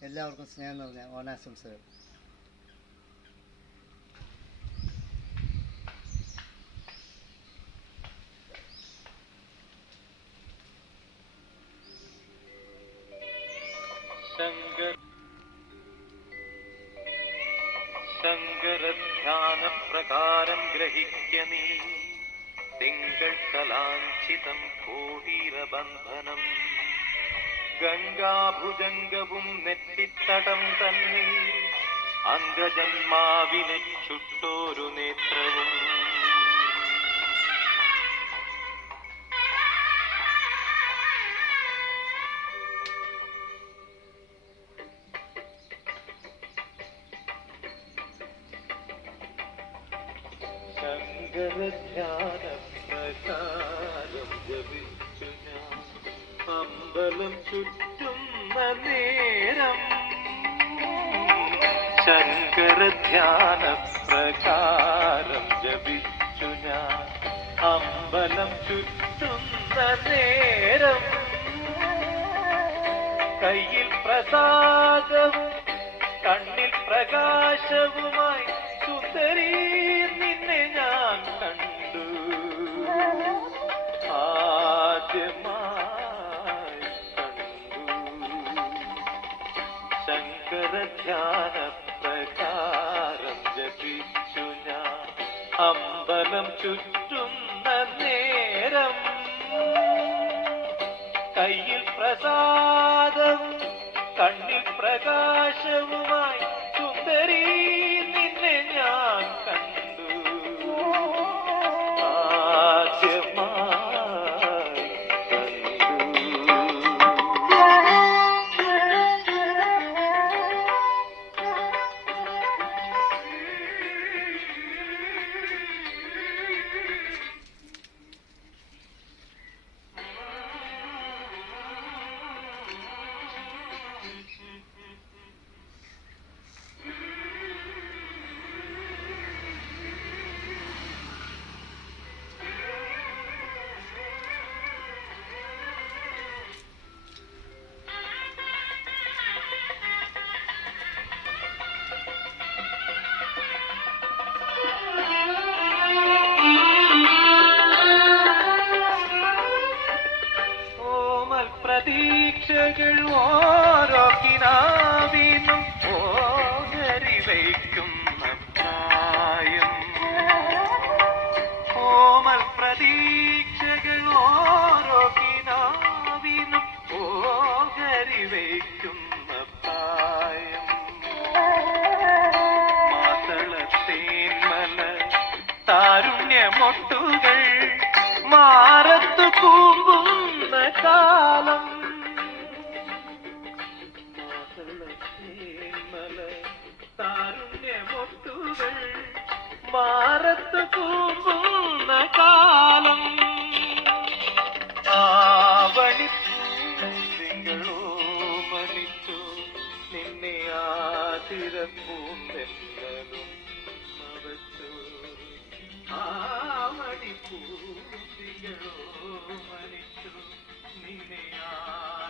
എല്ലാവർക്കും സ്നേഹം നിറഞ്ഞ ഓണാശംസകൾ. ശങ്കരധ്യാനപ്രകാരം ഗ്രഹിക്യമീ തിങ്കൾ കലാഞ്ചിതം കോടീരബന്ധനം ഗംഗാഭുജംഗവും നെറ്റിത്തടം തന്നിൽ അംഗജന്മാവിനെ ചുട്ടോരു നേത്രവും ശങ്കരധ്യാനപ്രകാരം ജപിച്ചു ഞാൻ അമ്പലം ചുറ്റുന്ന നേരം ശങ്കരധ്യാനപ്രകാരം ജപിച്ചു ഞാൻ അമ്പലം ചുറ്റുന്ന നേരം കയ്യിൽ പ്രസാദവും കണ്ണിൽ പ്രകാശവുമായി സുന്ദരീ നിന്നെ ഞാൻ കണ്ടു ആദ്യമായി കണ്ടു ശങ്കരധ്യാനപ്രകാരം ജപിച്ചു ഞാൻ അമ്പലം ചുറ്റുന്ന നേരം കയ്യിൽ പ്രസാദവും കണ്ണിൽ പ്രകാശവുമായി സുന്ദരീ നിന്നെ ഞാൻ കണ്ടു ആദ്യമായി പ്രതീക്ഷകൾ ഓരോ കിനാവിനും ഓഹരി വയ്ക്കുന്ന പ്രായം ഓമൽ പ്രതീക്ഷകൾ ഓരോ കിനാവിനും ഓഹരി വയ്ക്കുന്ന പ്രായം മാതളത്തേന്മല താരുണ്യമൊട്ടുകൾ മാറത്തു കൂമ്പുന്ന കാലം താരുണ്യമൊട്ടുകൾ മാറത്തു കൂമ്പുന്ന കാലം ആവണിപ്പൂങ്കളോ മണിച്ചു നിന്നെ ആതിരപ്പൂന്തെന്നലും അവച്ചു ആവണിപ്പൂ